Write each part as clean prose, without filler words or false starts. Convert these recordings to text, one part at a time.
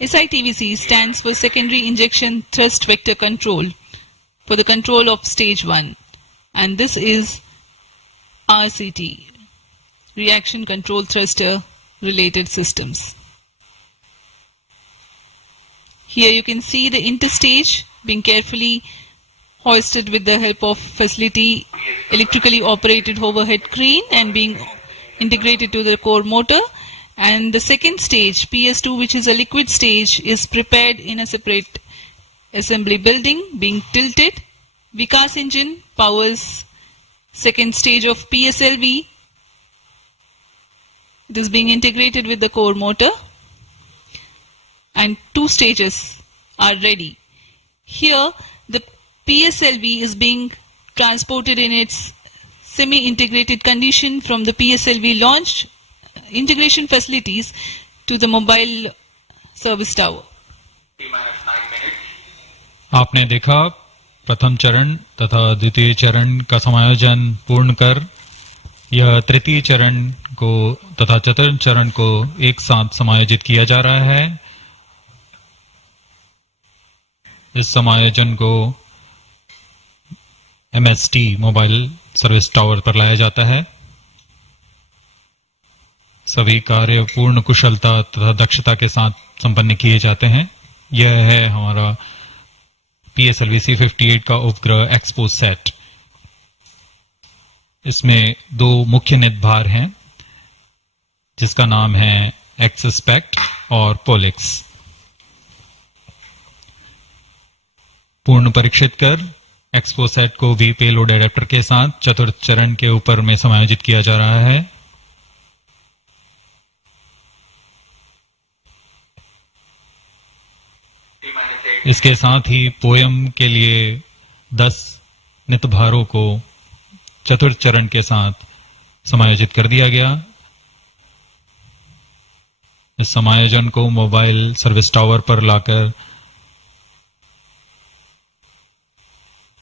SITVC stands for Secondary Injection Thrust Vector Control for the control of stage 1, and this is RCT, Reaction Control Thruster Related Systems. Here you can see the interstage being carefully hoisted with the help of facility electrically operated overhead crane and being integrated to the core motor. And the second stage, PS2, which is a liquid stage, is prepared in a separate assembly building being tilted. Vikas engine powers second stage of PSLV. It is being integrated with the core motor and 2 stages are ready. Here the PSLV is being transported in its semi-integrated condition from the PSLV launch integration facilities to the mobile service tower. आपने देखा प्रथम चरण तथा द्वितीय चरण का समायोजन पूर्ण कर यह तृतीय चरण को तथा चतुर्थ चरण को एक साथ समायोजित किया जा रहा है। इस समायोजन को MST मोबाइल सर्विस टावर पर लाया जाता है। सभी कार्य पूर्ण कुशलता तथा दक्षता के साथ संपन्न किए जाते हैं। यह है हमारा PSLV C58 का उपग्रह एक्सपो सेट। इसमें 2 मुख्य निदभार हैं जिसका नाम है एक्सस्पेक्ट और पोलिक्स। पूर्ण परीक्षित कर एक्सपो सेट को भी पेलोड एडेप्टर के साथ चतुर्थ चरण के ऊपर में समायोजित किया जा रहा है। इसके साथ ही पोयम के लिए 10 नितभारों को चतुर्थ चरण के साथ समायोजित कर दिया गया। इस समायोजन को मोबाइल सर्विस टावर पर लाकर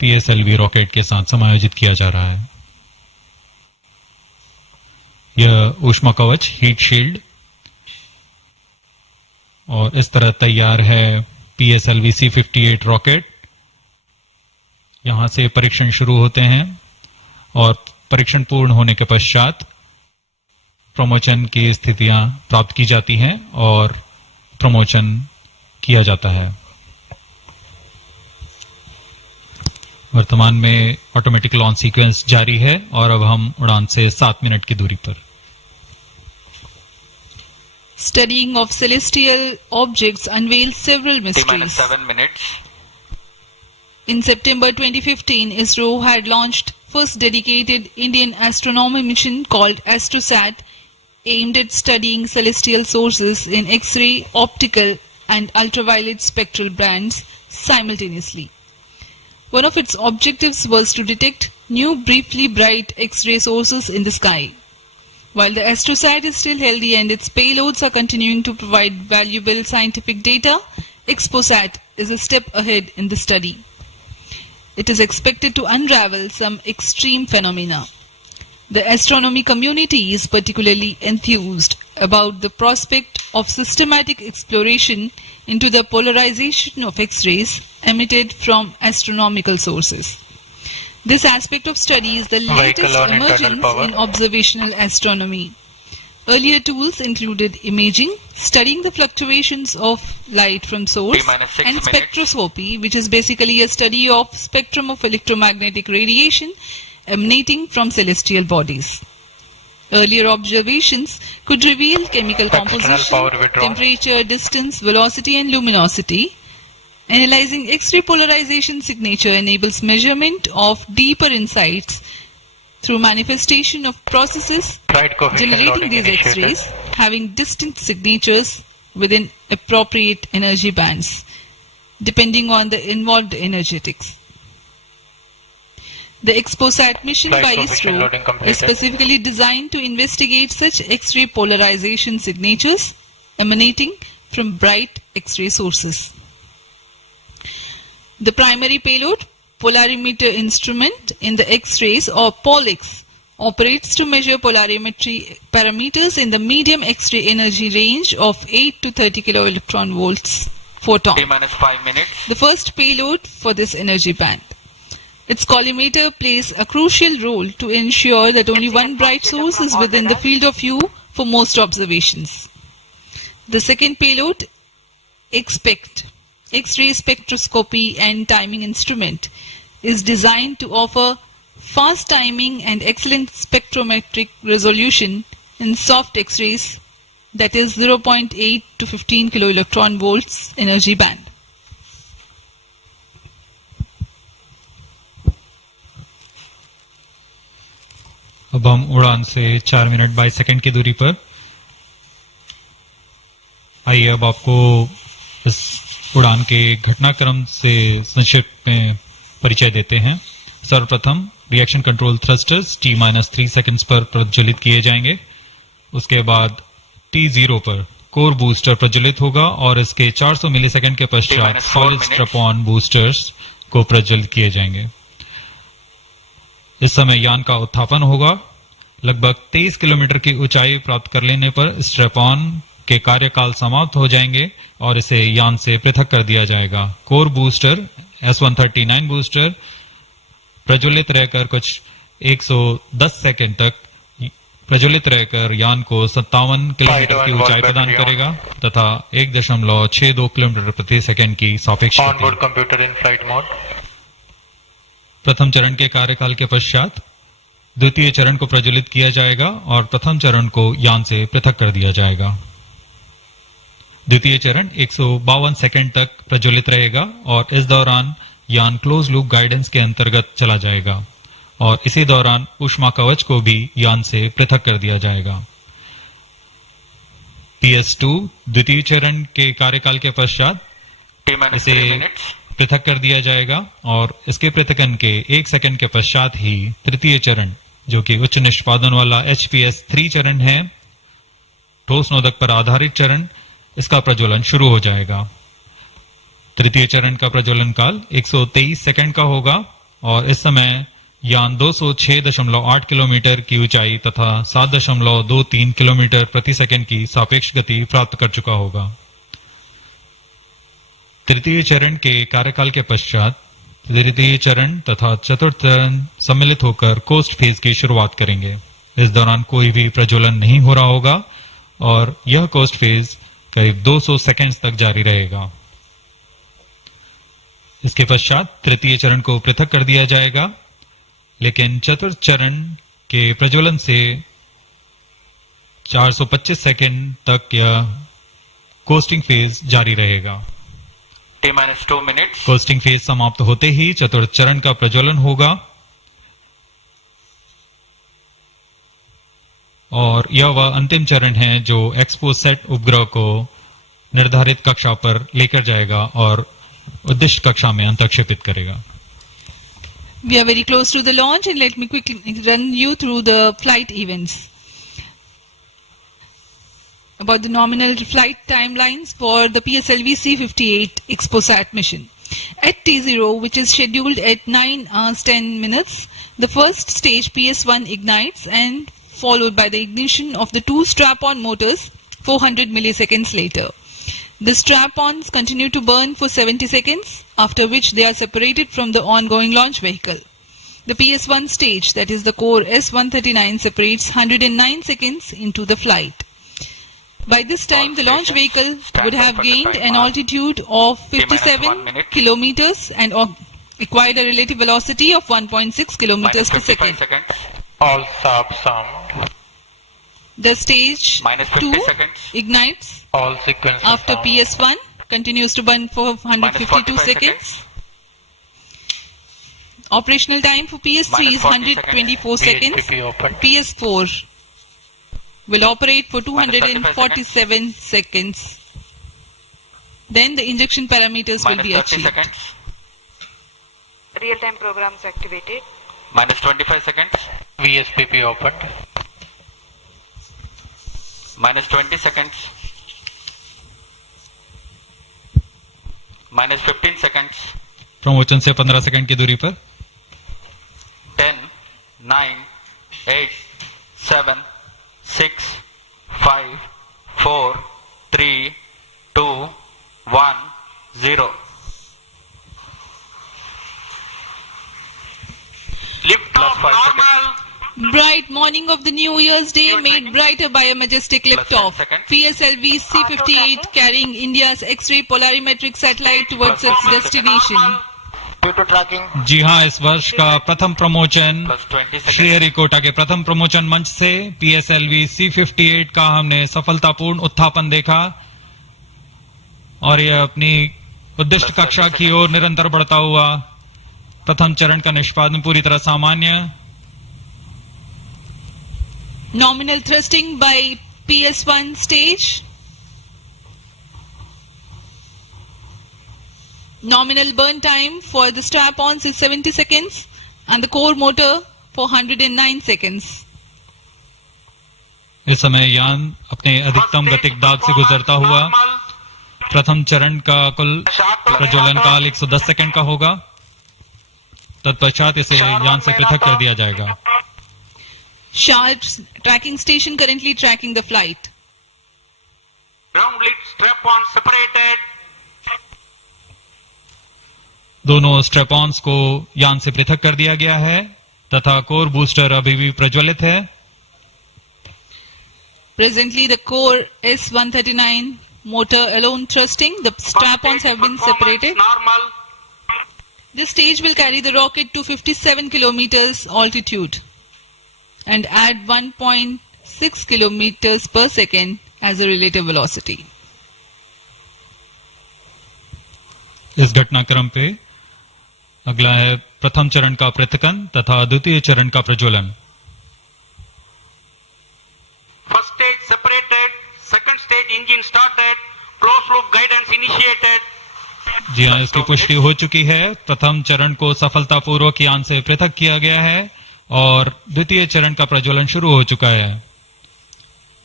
PSLV रॉकेट के साथ समायोजित किया जा रहा है। यह ऊष्मा कवच हीट शील्ड और इस तरह तैयार है PSLV C58 रॉकेट। यहां से परीक्षण शुरू होते हैं और परीक्षण पूर्ण होने के पश्चात प्रमोचन की स्थितियां प्राप्त की जाती हैं और प्रमोचन किया जाता है। वर्तमान में ऑटोमेटिक लॉन्च सीक्वेंस जारी है और अब हम उड़ान से 7 मिनट की दूरी पर। Studying of celestial objects unveils several mysteries. 7 minutes. In September 2015, ISRO had launched first dedicated Indian astronomy mission called AstroSat, aimed at studying celestial sources in X-ray, optical and ultraviolet spectral bands simultaneously. One of its objectives was to detect new briefly bright X-ray sources in the sky. While the AstroSat is still healthy and its payloads are continuing to provide valuable scientific data, XpoSat is a step ahead in the study. It is expected to unravel some extreme phenomena. The astronomy community is particularly enthused about the prospect of systematic exploration into the polarization of X-rays emitted from astronomical sources. This aspect of study is the latest emergence in observational astronomy. Earlier tools included imaging, studying the fluctuations of light from source, and spectroscopy, which is basically a study of spectrum of electromagnetic radiation emanating from celestial bodies. Earlier observations could reveal chemical composition, temperature, distance, velocity and luminosity. Analyzing X-ray polarization signature enables measurement of deeper insights through manifestation of processes generating these X-rays having distinct signatures within appropriate energy bands, depending on the involved energetics. The XpoSat mission by ISRO is specifically designed to investigate such X-ray polarization signatures emanating from bright X-ray sources. The primary payload, polarimeter instrument in the X-rays or POLIX, operates to measure polarimetry parameters in the medium X-ray energy range of 8 to 30 kiloelectron volts photon. T-minus 5 minutes. The first payload for this energy band. Its collimator plays a crucial role to ensure that only one bright source is within the field of view for most observations. The second payload, EXPECT, X-ray spectroscopy and timing instrument, is designed to offer fast timing and excellent spectrometric resolution in soft X-rays, that is 0.8 to 15 kiloelectron volts energy band. अब हम उड़ान से 4 minute 22 second की दूरी पर। आइए अब आपको इस उड़ान के घटनाक्रम से संक्षिप्त में परिचय देते हैं। सर्वप्रथम reaction control thrusters T-3 seconds पर प्रज्वलित किए जाएंगे। उसके बाद T0 पर कोर बूस्टर प्रज्वलित होगा और इसके 400 मिलीसेकंड के पश्चात सॉलिड स्ट्रैप-ऑन बूस्टर्स को प्रज्वलित किए जाएंगे। इस समय यान का उत्थापन होगा। लगभग 23 किलोमीटर की ऊंचाई प्राप्त कर लेने पर स्ट्रैप-ऑन के कार्यकाल समाप्त हो जाएंगे और इसे यान से पृथक कर दिया जाएगा। कोर बूस्टर S139 बूस्टर प्रज्वलित रहकर कुछ 110 सेकंड तक प्रज्वलित रहकर यान को 57 किलोमीटर की ऊंचाई प्रदान करेगा तथा 1.62 किलोमीटर प्रति सेकंड की सापेक्ष गति। Computer in flight mode. प्रथम चरण के कार्यकाल के पश्चात द्वितीय चरण को प्रज्वलित किया जाएगा और प्रथम चरण को यान से पृथक कर दिया जाएगा। द्वितीय चरण 152 सेकंड तक प्रज्वलित रहेगा और इस दौरान यान क्लोज लूप गाइडेंस के अंतर्गत चला जाएगा और इसी दौरान ऊष्मा कवच को भी यान से पृथक कर दिया जाएगा। PS2 द्वितीय चरण के कार्यकाल के पश्चात इसे पृथक कर दिया जाएगा और इसके पृथकन के 1 सेकंड के पश्चात ही तृतीय चरण, जो कि उच्च निष्पादन वाला HPS3 चरण है, ठोस नोदक पर आधारित चरण, इसका प्रज्वलन शुरू हो जाएगा। तृतीय चरण का प्रज्वलन काल 123 सेकंड का होगा और इस समय यान 206.8 किलोमीटर की ऊंचाई तथा 7.23 किलोमीटर प्रति सेकंड की सापेक्ष गति प्राप्त कर चुका होगा। तृतीय चरण के कार्यकाल के पश्चात तृतीय चरण तथा चतुर्थ चरण सम्मिलित होकर कोस्ट फेज की शुरुआत करेंगे। इस दौरान कोई भी प्रज्वलन नहीं हो रहा होगा और यह कोस्ट फेज करीब 200 सेकंड्स तक जारी रहेगा। इसके पश्चात तृतीय चरण को पृथक कर दिया जाएगा, लेकिन चतुर्थ चरण के प्रज्वलन से 425 सेकंड तक यह कोस्टिंग फेज जारी रहेगा। T-2 minutes. कोस्टिंग फेज समाप्त होते ही चतुर्थ चरण का प्रज्वलन होगा और यह वह अंतिम चरण है जो एक्सपोसेट उपग्रह को निर्धारित कक्षा पर लेकर जाएगा और उद्दिष्ट कक्षा में अंतक्षेपित करेगा। We are very close to the launch and let me quickly run you through the flight events. About the nominal flight timelines for the PSLV C-58 Exposat mission. At T0, which is scheduled at 9 hours 10 minutes, the first stage PS1 ignites and followed by the ignition of the two strap-on motors 400 milliseconds later. The strap-ons continue to burn for 70 seconds, after which they are separated from the ongoing launch vehicle. The PS1 stage, that is the core S139, separates 109 seconds into the flight. By this time, the launch vehicle would have gained an altitude of 57 kilometers and acquired a relative velocity of 1.6 kilometers per second. All sub sound. The stage 2 ignites All sequence after sound. PS1, continues to burn for 152 seconds. Operational time for PS3 is 124 seconds. VHPP open. PS4 will operate for 247 seconds. Then the injection parameters will be 30 achieved. seconds. Real-time programs activated. Minus 25 seconds. VSPP opened. Minus 20 seconds. Minus 15 seconds. प्रमोचन से 15 second की दूरी पर 10, 9, 8, 7, 6, 5, 4, 3, 2, 1, 0. Lift Plus off 5 normal. Bright morning of the New Year's Day made brighter by a majestic liftoff. PSLV C-58 carrying India's X-ray polarimetric satellite towards its destination. Due to tracking. जी हाँ, इस वर्ष का प्रथम promotion Plus 20 seconds. Sriharikota के प्रथम promotion मंच से PSLV C-58 का हमने सफलतापूर्ण उत्थापन देखा और यह अपनी उद्दिष्ट कक्षा की ओर निरंतर बढ़ता हुआ। प्रथम चरण का निष्पादन पूरी तरह सामान्य। Nominal thrusting by PS1 stage. Nominal burn time for the strap-ons is 70 seconds and the core motor for 109 seconds. इस समय यान अपने अधिकतम गतिक दाब से गुजरता हुआ। प्रथम चरण का कुल प्रज्वलन काल 110 सेकंड का होगा। तत्पश्चात इसे यान से पृथक कर दिया जाएगा। Sharp's tracking station currently tracking the flight. Ground lead strap-on separated. दोनों स्ट्रेपॉन्स को यान से पृथक कर दिया गया है तथा कोर बूस्टर अभी भी प्रज्वलित है। Presently the core S139 motor alone thrusting. The strap-ons have been separated. Normal. This stage will carry the rocket to 57 kilometers altitude and add 1.6 kilometers per second as a relative velocity. इस घटनाक्रम पे अगला है प्रथम चरण का पृथकन तथा द्वितीय चरण का प्रज्वलन। First stage separated. Second stage engine started. Closed loop guidance initiated. जी हाँ, इसकी पुष्टि हो चुकी है। प्रथम चरण को सफलतापूर्वक यान से पृथक किया गया है और द्वितीय चरण का प्रज्वलन शुरू हो चुका है।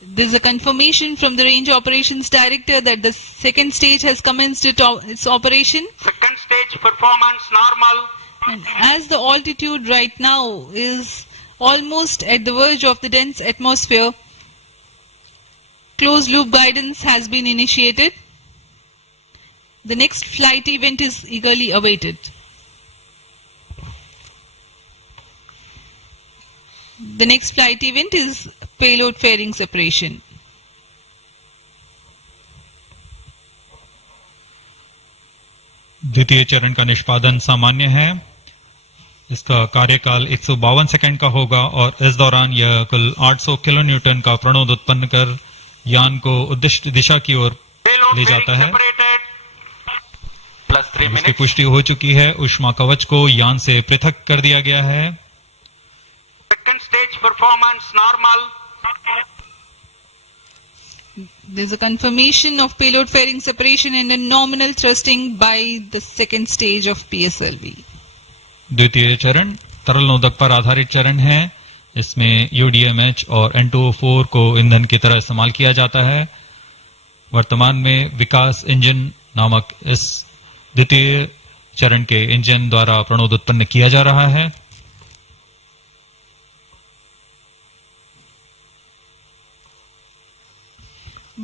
There is a confirmation from the Range Operations Director that the second stage has commenced its operation. Second stage performance normal. And as the altitude right now is almost at the verge of the dense atmosphere, closed loop guidance has been initiated. The next flight event is eagerly awaited. The next flight event is payload fairing separation. द्वितीय चरण का निष्पादन सामान्य है। इसका कार्यकाल 152 second का होगा और इस दौरान यह कुल 800 किलो न्यूटन का प्रणोद उत्पन्न कर यान को उद्दिष्ट दिशा की ओर Payload ले fairing जाता है। separated. Plus 3 इसकी minutes. पुष्टि हो चुकी है। ऊष्मा कवच को यान से पृथक कर दिया गया है। Second stage performance normal. There is a confirmation of payload fairing separation and a nominal thrusting by the second stage of PSLV. द्वितीय चरण तरल नोदक पर आधारित चरण है। इसमें UDMH और N2O4 को ईंधन की तरह इस्तेमाल किया जाता है। वर्तमान में विकास इंजन नामक इस द्वितीय चरण के इंजन द्वारा प्रणोद उत्पन्न किया जा रहा है।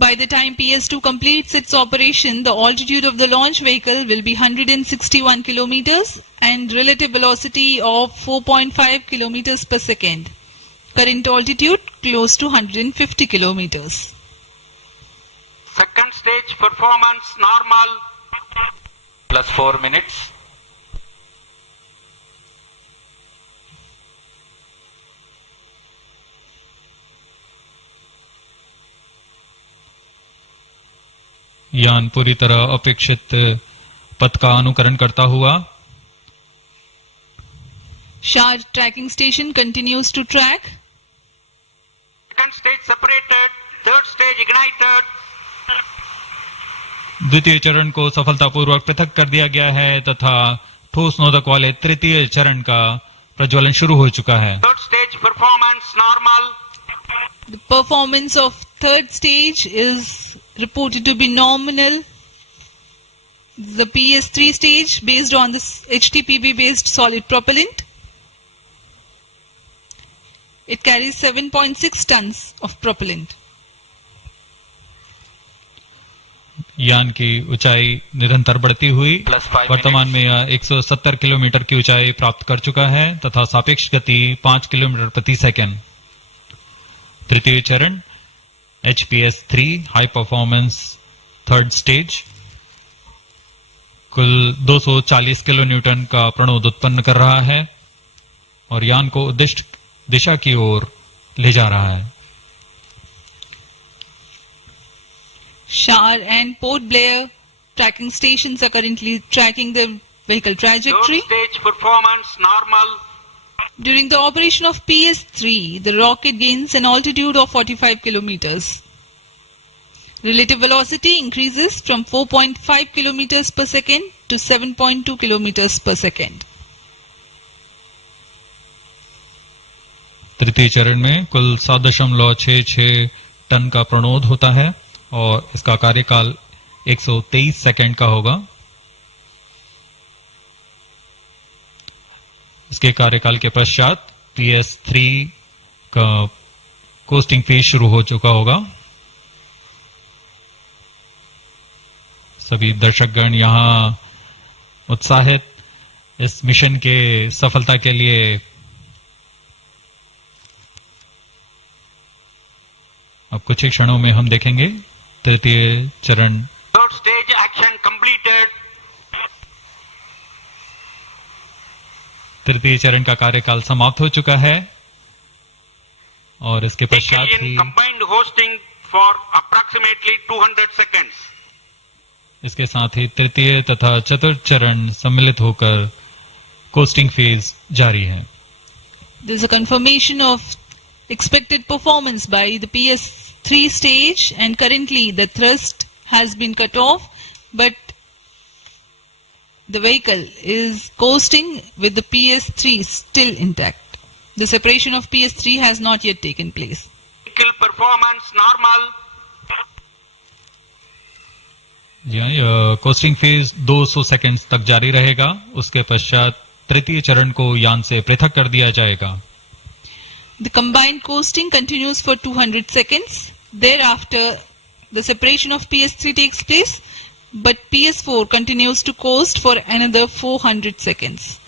By the time PS2 completes its operation, the altitude of the launch vehicle will be 161 kilometers and relative velocity of 4.5 kilometers per second. Current altitude close to 150 kilometers. Second stage performance normal. Plus 4 minutes. यान पूरी तरह अपेक्षित पथ का अनुकरण करता हुआ Shah tracking station continues to track. Second stage separated. Third stage ignited. द्वितीय चरण को सफलतापूर्वक पृथक कर दिया गया है तथा ठोस नोदक वाले तृतीय चरण का प्रज्वलन शुरू हो चुका है। Third stage performance normal. The performance of third stage is reported to be nominal. The PS3 stage based on this HTPB based solid propellant. It carries 7.6 tons of propellant. यान की ऊंचाई निरंतर बढ़ती हुई +5 वर्तमान में यह 170 किलोमीटर की ऊंचाई प्राप्त कर चुका है तथा सापेक्ष गति 5 किलोमीटर प्रति सेकंड। तृतीय चरण HPS-3 high performance third stage कुल 240 किलो न्यूटन का प्रणोद उत्पन्न कर रहा है और यान को उद्दिष्ट दिशा की ओर ले जा रहा है। Shar and Port Blair tracking stations are currently tracking the vehicle trajectory. Third stage performance normal. During the operation of PS-3, the rocket gains an altitude of 45 kilometers. Relative velocity increases from 4.5 kilometers per second to 7.2 kilometers per second. तृतीय चरण में कुल 7.66 ton का प्रणोद होता है और इसका कार्यकाल 123 सेकंड का होगा। इसके कार्यकाल के पश्चात PS-3 का कोस्टिंग फेज शुरू हो चुका होगा। सभी दर्शकगण यहां उत्साहित इस मिशन के सफलता के लिए अब कुछ ही क्षणों में हम देखेंगे तृतीय चरण। Third stage action completed. तृतीय चरण का कार्यकाल समाप्त हो चुका है और इसके पश्चात Taken he in combined hosting for approximately 200 seconds. इसके साथ ही तृतीय तथा चतुर्थ चरण सम्मिलित होकर कोस्टिंग फेज जारी है। There is a confirmation of expected performance by the PS-3 stage, and currently the thrust has been cut off, but the vehicle is coasting with the PS-3 still intact. The separation of PS-3 has not yet taken place. Vehicle performance normal. Costing phase 200 seconds तक जारी रहेगा। उसके पश्चात तृतीय चरण को यान से पृथक कर दिया जाएगा। The combined coasting continues for 200 seconds. Thereafter, the separation of PS-3 takes place, but PS-4 continues to coast for another 400 seconds.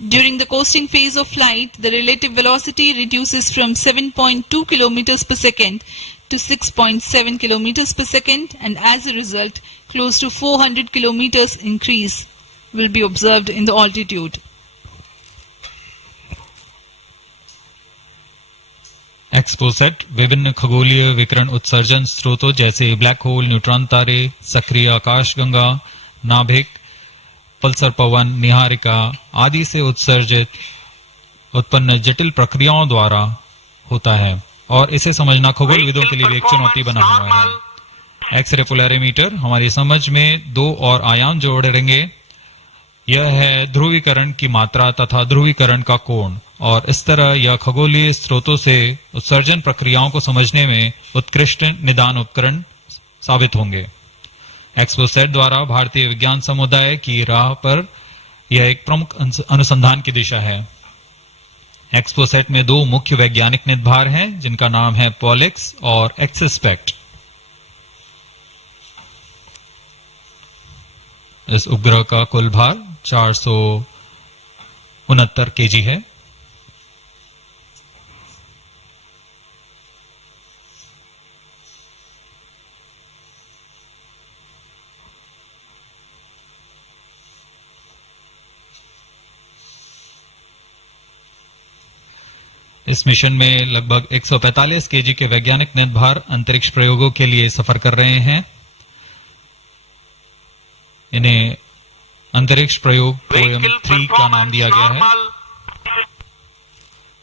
During the coasting phase of flight, the relative velocity reduces from 7.2 kilometers per second to 6.7 kilometers per second, and as a result, close to 400 kilometers increase will be observed in the altitude. XPoSat विभिन्न खगोलीय विकिरण उत्सर्जन स्रोतों जैसे black hole, neutron तारे, सक्रिय आकाशगंगा, नाभिक, पल्सर पवन, निहारिका आदि से उत्सर्जित उत्पन्न जटिल प्रक्रियाओं द्वारा होता है और इसे समझना खगोलविदों के लिए भी एक चुनौती बना हुआ है। एक्सरे पोलैरिमीटर हमारी समझ में दो और आयाम जोड़ेंगे। यह है ध्रुवीकरण की मात्रा तथा ध्रुवीकरण का कोण, और इस तरह यह खगोलीय स्रोतों से उत्सर्जन प्रक्रियाओं को समझने में उत्कृष्ट निदान उपकरण साबित होंगे। एक्सपोसेट द्वारा भारतीय विज्ञान समुदाय की राह पर यह एक प्रमुख अनुसंधान की दिशा है। एक्सपोसेट में दो मुख्य वैज्ञानिक निदभार हैं जिनका नाम है पॉलिक्स और एक्सस्पेक्ट। इस उपग्रह का कुल भार 469 केजी है। इस मिशन में लगभग 145 केजी के वैज्ञानिक निर्भर अंतरिक्ष प्रयोगों के लिए सफर कर रहे हैं। इन्हें अंतरिक्ष प्रयोग पोयम 3 का नाम दिया गया है।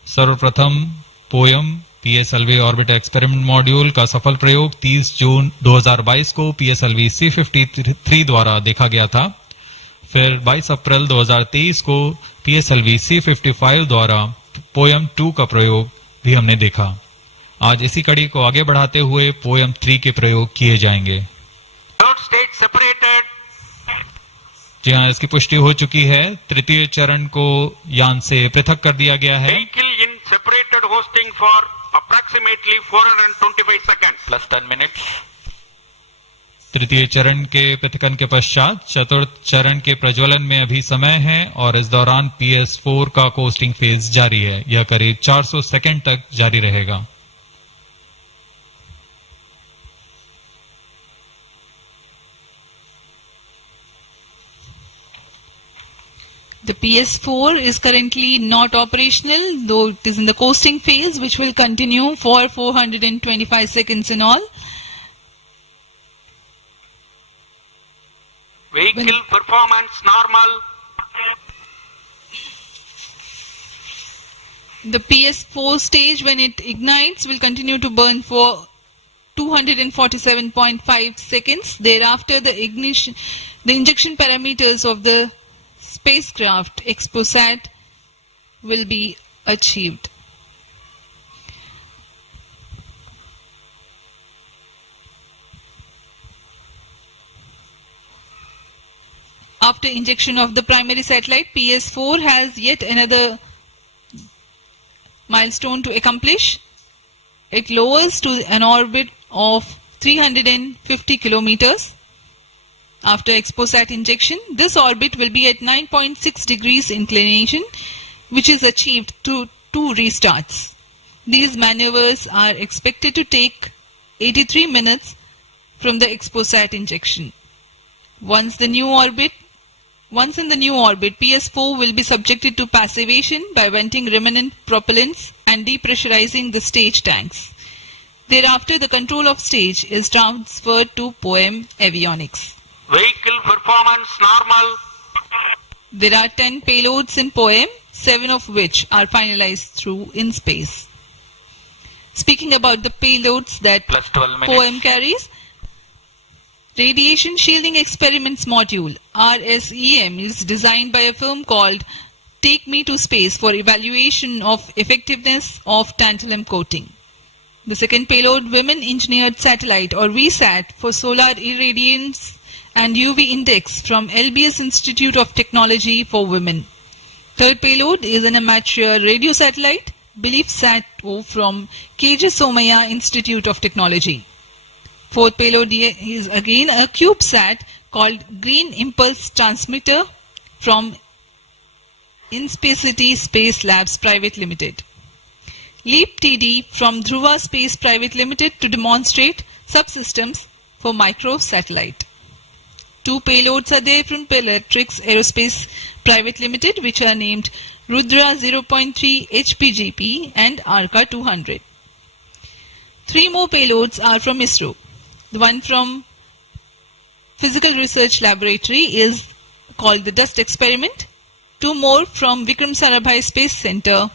सर्वप्रथम poem PSLV orbiter experiment module का सफल प्रयोग 30 जून 2022 को PSLV C53 द्वारा देखा गया था। फिर 22 अप्रैल 2023 को PSLV C55 द्वारा पोयम 2 का प्रयोग भी हमने देखा। आज इसी कड़ी को आगे बढ़ाते हुए पोयम 3 के प्रयोग किए जाएंगे। Third stage separated. जी हाँ, इसकी पुष्टि हो चुकी है। तृतीय चरण को यान से पृथक कर दिया गया है। Vehicle in separated hosting for approximately 425 seconds. Plus 10 minutes. तृतीय चरण के पृथकन के पश्चात चतुर्थ चरण के प्रज्वलन में अभी समय है और इस दौरान PS4 का कोस्टिंग फेज जारी है। यह करीब 400 सेकंड तक जारी रहेगा। The PS4 is currently not operational, though it is in the coasting phase, which will continue for 425 seconds in all. Vehicle performance normal. The PS4 stage, when it ignites, will continue to burn for 247.5 seconds. Thereafter, the injection parameters of the spacecraft Exposat will be achieved. After injection of the primary satellite, PS4 has yet another milestone to accomplish. It lowers to an orbit of 350 kilometers. After Exposat injection, this orbit will be at 9.6 degrees inclination, which is achieved through 2 restarts. These maneuvers are expected to take 83 minutes from the Exposat injection. Once in the new orbit, PS4 will be subjected to passivation by venting remnant propellants and depressurizing the stage tanks. Thereafter, the control of stage is transferred to POEM avionics. Vehicle performance normal. There are 10 payloads in POEM, 7 of which are finalized through in space. Speaking about the payloads that Plus 12 minutes. POEM carries, Radiation Shielding Experiments Module (RSEM) is designed by a firm called Take Me to Space for evaluation of effectiveness of tantalum coating. The second payload, Women Engineered Satellite or VSAT for solar irradiance and UV index from LBS Institute of Technology for Women. Third payload is an amateur radio satellite, BeliefSat-O from KJ Somaya Institute of Technology. Fourth payload is again a CubeSat called Green Impulse Transmitter from Inspacity Space Labs Private Limited. LEAP TD from Dhruva Space Private Limited to demonstrate subsystems for microsatellite. 2 payloads are there from Pelatrix Aerospace Private Limited, which are named Rudra 0.3 HPGP and Arca 200. 3 more payloads are from ISRO. The one from Physical Research Laboratory is called the Dust Experiment. 2 more from Vikram Sarabhai Space Center.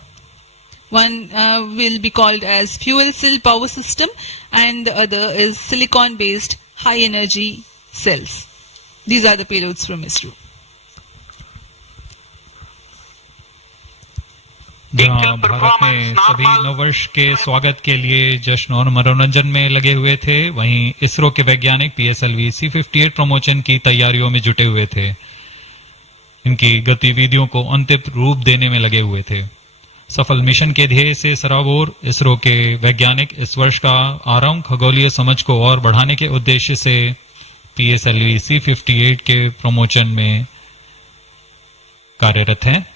One will be called as Fuel Cell Power System and the other is Silicon Based High Energy Cells. These are the payloads from ISRO. जहाँ भारत में सभी नववर्ष के स्वागत के लिए जश्न और मनोरंजन में लगे हुए थे, वहीं इसरो के वैज्ञानिक PSLV C58 प्रमोशन की तैयारियों में जुटे हुए थे। इनकी गतिविधियों को अंतिम रूप देने में लगे हुए थे। सफल मिशन के ध्येय से सराबोर इसरो के वैज्ञानिक इस वर्ष का आरंभ खगोलीय समझ को और बढ़ाने के उद्देश्य से PSLV C58 के प्रमोशन में कार्यरत हैं।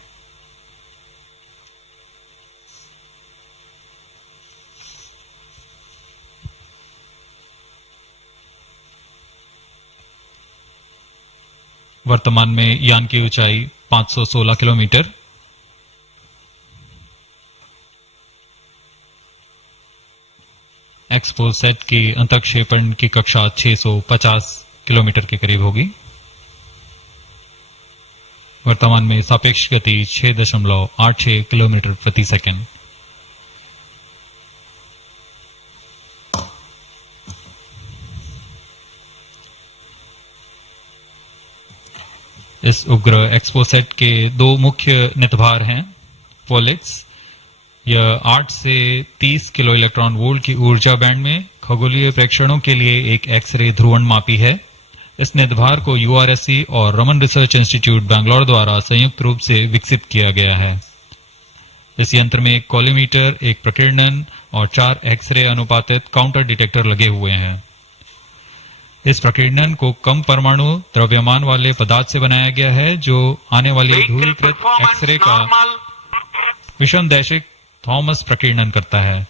वर्तमान में यान की ऊंचाई 516 किलोमीटर, एक्सपोसैट की अंतक्षेपण की कक्षा 650 किलोमीटर के करीब होगी। वर्तमान में सापेक्ष गति 6.86 किलोमीटर प्रति सेकंड। इस उपग्रह एक्सपोसैट के 2 मुख्य नितभार हैं। पोलिक्स, यह 8 से 30 किलो इलेक्ट्रॉन वोल्ट की ऊर्जा बैंड में खगोलीय प्रेक्षणों के लिए एक एक्सरे ध्रुवणमापी है। इस निदभार को यूआरएससी और रमन रिसर्च इंस्टीट्यूट बैंगलोर द्वारा संयुक्त रूप से विकसित किया गया है। इस यंत्र में एक कॉलीमीटर, एक प्रकीर्णन और 4 एक्सरे अनुपातित काउंटर डिटेक्टर लगे हुए हैं। इस प्रकीर्णन को कम परमाणु द्रव्यमान वाले पदार्थ से बनाया गया है, जो आने वाली ध्रुवीकृत एक्सरे का विषमदैशिक थॉमस प्रकीर्णन करता है,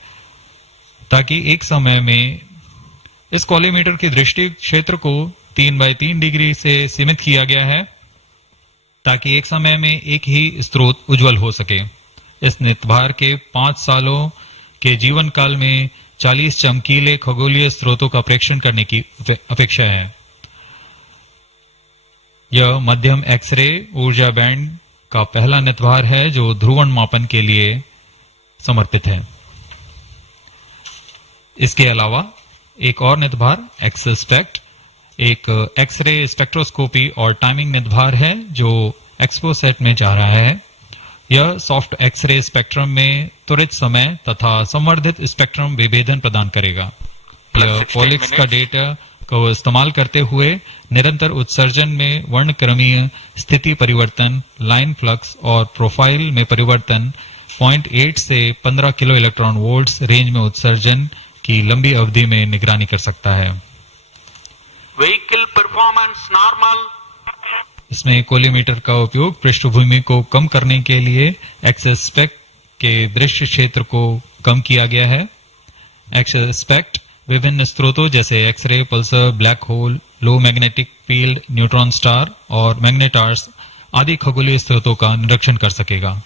ताकि एक समय में इस कॉलीमीटर की दृष्टि क्षेत्र को 3x3 डिग्री से सीमित किया गया है, ताकि एक समय में एक ही स्रोत उज्जवल हो सके। इस निदभार के 5 सालों के जीवन काल में 40 चमकीले खगोलीय स्रोतों का परीक्षण करने की अपेक्षा है। यह मध्यम एक्सरे ऊर्जा बैंड का पहला निदभार है जो ध्रुवण मापन के लिए समर्पित है। इसके अलावा एक और निदभार एक्सस्पेक्ट एक एक्सरे स्पेक्ट्रोस्कोपी और टाइमिंग निदभार है जो एक्सपोसेट में जा रहा है। यह सॉफ्ट एक्सरे स्पेक्ट्रम में त्वरित समय तथा संवर्धित स्पेक्ट्रम विभेदन प्रदान करेगा। यह पॉलिक्स का डेटा को इस्तेमाल करते हुए निरंतर उत्सर्जन में वर्णक्रमीय स्थिति परिवर्तन, लाइन फ्लक्स और प्रोफाइल में परिवर्तन, 0.8 से 15 किलो इलेक्ट्रॉन वोल्ट्स रेंज में उत्सर्जन की लंबी अवधि में निगरानी कर सकता है। Vehicle performance normal. इसमें कोलीमीटर का उपयोग पृष्ठभूमि को कम करने के लिए एक्सेस स्पेक्ट के दृश्य क्षेत्र को कम किया गया है। एक्सेस स्पेक्ट विभिन्न स्रोतों जैसे एक्सरे, पल्सर, ब्लैक होल, लो मैग्नेटिक फील्ड, न्यूट्रॉन स्टार और मैग्नेटार्स आदि खगोलीय स्रोतों का निरीक्षण कर सकेगा।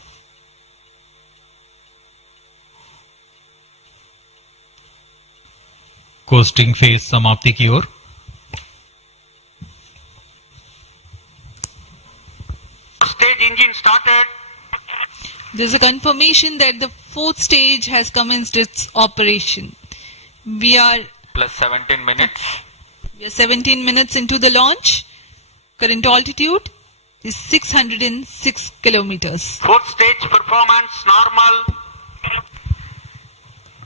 कोस्टिंग फेज समाप्ति की ओर। Stage engine started. There's a confirmation that the fourth stage has commenced its operation. We are Plus 17 minutes. 17 minutes into the launch. Current altitude is 606 kilometers. Fourth stage performance normal.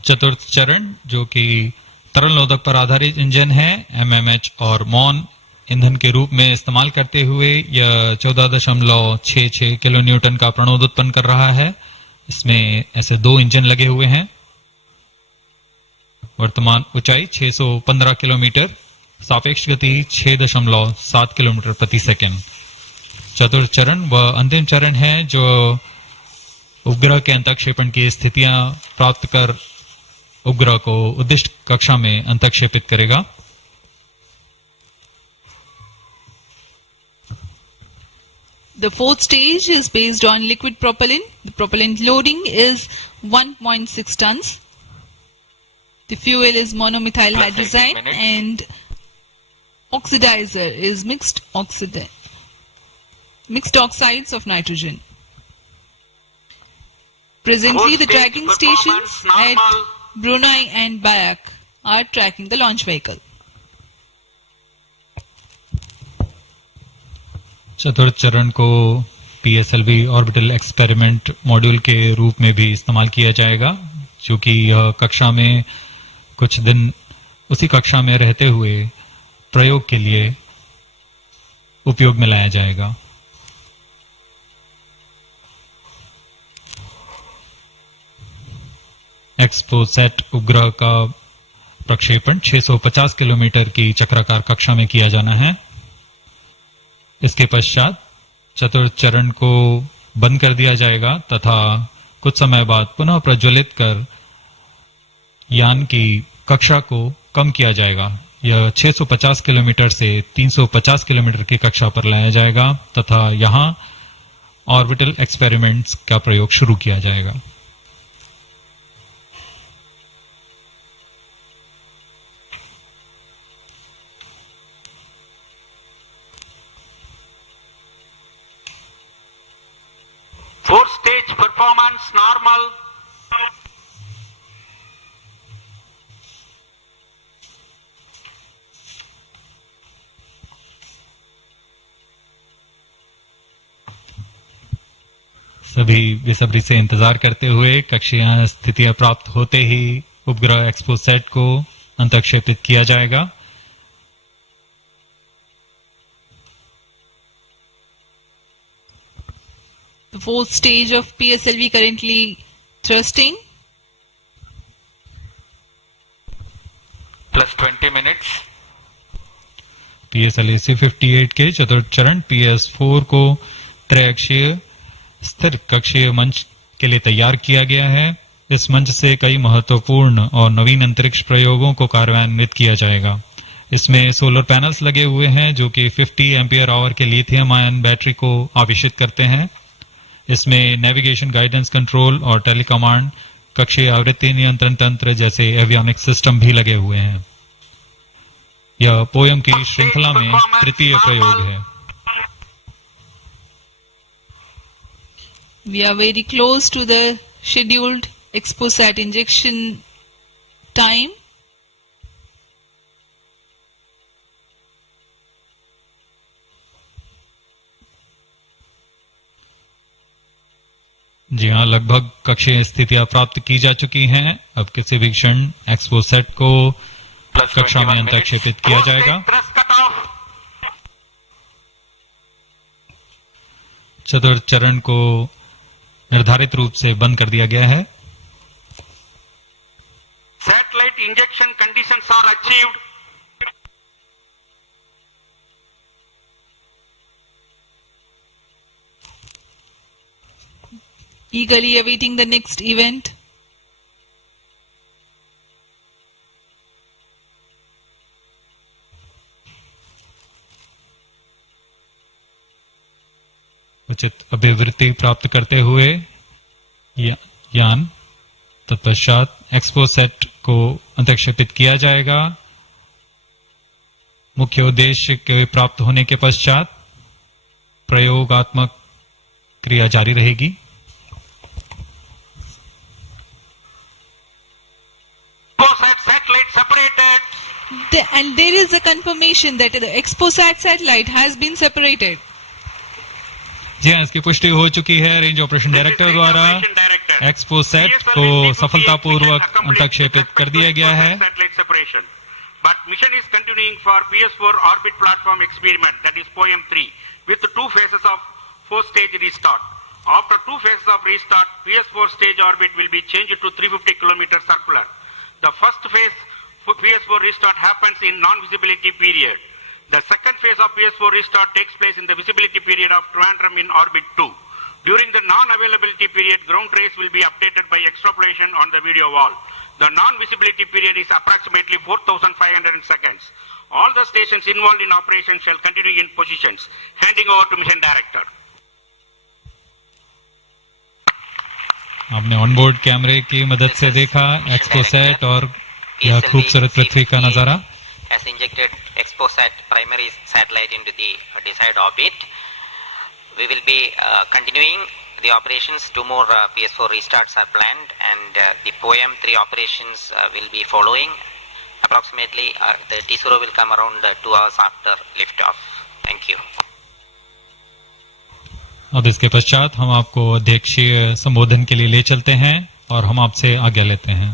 चतुर्थ चरण जो कि तरल नोदक पर आधारित engine है, MMH और मॉन ईंधन के रूप में इस्तेमाल करते हुए यह 14.66 किलो न्यूटन का प्रणोद उत्पन्न कर रहा है। इसमें ऐसे 2 इंजन लगे हुए हैं। वर्तमान ऊंचाई 615 किलोमीटर, सापेक्ष गति 6.7 किलोमीटर प्रति सेकंड। चतुर्थ चरण वह अंतिम चरण है जो उपग्रह के अंतःक्षेपण की स्थितियां प्राप्त कर उपग्रह को उद्दिष्ट कक्षा में अंतःक्षेपित करेगा। The fourth stage is based on liquid propellant. The propellant loading is 1.6 tons. The fuel is monomethyl hydrazine and oxidizer is mixed oxides of nitrogen. Presently, the tracking stations at Brunei and Bayak are tracking the launch vehicle. चतुर्थ चरण को PSLV orbital experiment module के रूप में भी इस्तेमाल किया जाएगा, जो कि यह कक्षा में कुछ दिन उसी कक्षा में रहते हुए प्रयोग के लिए उपयोग में लाया जाएगा। एक्सपोसेट उपग्रह का प्रक्षेपण 650 किलोमीटर की चक्राकार कक्षा में किया जाना है। इसके पश्चात चतुर्थ चरण को बंद कर दिया जाएगा तथा कुछ समय बाद पुनः प्रज्वलित कर यान की कक्षा को कम किया जाएगा। यह 650 किलोमीटर से 350 किलोमीटर की कक्षा पर लाया जाएगा तथा यहां ऑर्बिटल एक्सपेरिमेंट्स का प्रयोग शुरू किया जाएगा। Fourth stage performance normal. सभी बेसब्री से इंतजार करते हुए कक्षीय स्थितियां प्राप्त होते ही उपग्रह एक्सपोसेट को अंतःक्षेपित किया जाएगा। the fourth stage of PSLV currently thrusting. Plus 20 minutes. PSLV C58 के चतुर्थ चरण PS4 को त्रैअक्षीय स्थिर कक्षीय मंच के लिए तैयार किया गया है। इस मंच से कई महत्वपूर्ण और नवीन अंतरिक्ष प्रयोगों को कार्यान्वित किया जाएगा। इसमें सोलर पैनल्स लगे हुए हैं जो कि 50 एम्पियर आवर के लिथियम आयन बैटरी को आवेशित करते हैं। इसमें नेविगेशन, गाइडेंस, कंट्रोल और टेलीकमांड, कक्षीय आवृत्ति नियंत्रण तंत्र जैसे एवियोनिक सिस्टम भी लगे हुए हैं। यह पोयम की श्रृंखला में तृतीय प्रयोग है। We are very close to the scheduled ExpoSat injection time. जी हाँ, लगभग कक्षीय स्थितियां प्राप्त की जा चुकी हैं। अब किसी भी क्षण एक्सपोसेट को कक्षा में अंतरक्षेपित किया जाएगा। चतुर्थ चरण को निर्धारित रूप से बंद कर दिया गया है। Satellite injection conditions are achieved. Eagerly awaiting the next event. उचित अभिवृत्ति प्राप्त करते हुए यान तत्पश्चात एक्सपोसेट को अंतरक्षेपित किया जाएगा। मुख्य उद्देश्य के प्राप्त होने के पश्चात प्रयोगात्मक क्रिया जारी रहेगी। Satellite separated. And there is a confirmation that the ExpoSat satellite has been separated. जी हाँ, इसकी पुष्टि हो चुकी है रेंज ऑपरेशन डायरेक्टर द्वारा। एक्सपोसेट को सफलतापूर्वक अंतरक्षेपित कर दिया गया है। But mission is continuing for PS4 orbit platform experiment, that is POEM 3, with 2 phases of 4-stage restart. After 2 phases of restart, PS4 stage orbit will be changed to 350 km circular. The first phase for PS4 restart happens in non-visibility period. The second phase of PS4 restart takes place in the visibility period of Trivandrum in orbit 2. During the non-availability period, ground trace will be updated by extrapolation on the video wall. The non-visibility period is approximately 4,500 seconds. All the stations involved in operation shall continue in positions. Handing over to mission director. आपने onboard कैमरे की मदद से देखा XPoSat और यह खूबसूरत पृथ्वी का नजारा। Has injected ExpoSat primary satellite into the desired orbit. We will be continuing the operations. 2 more PS4 restarts are planned, and the POEM 3 operations will be following. Approximately the T0 will come around 2 hours after liftoff. Thank you. अब इसके पश्चात हम आपको अध्यक्षीय संबोधन के लिए ले चलते हैं और हम आपसे आज्ञा लेते हैं।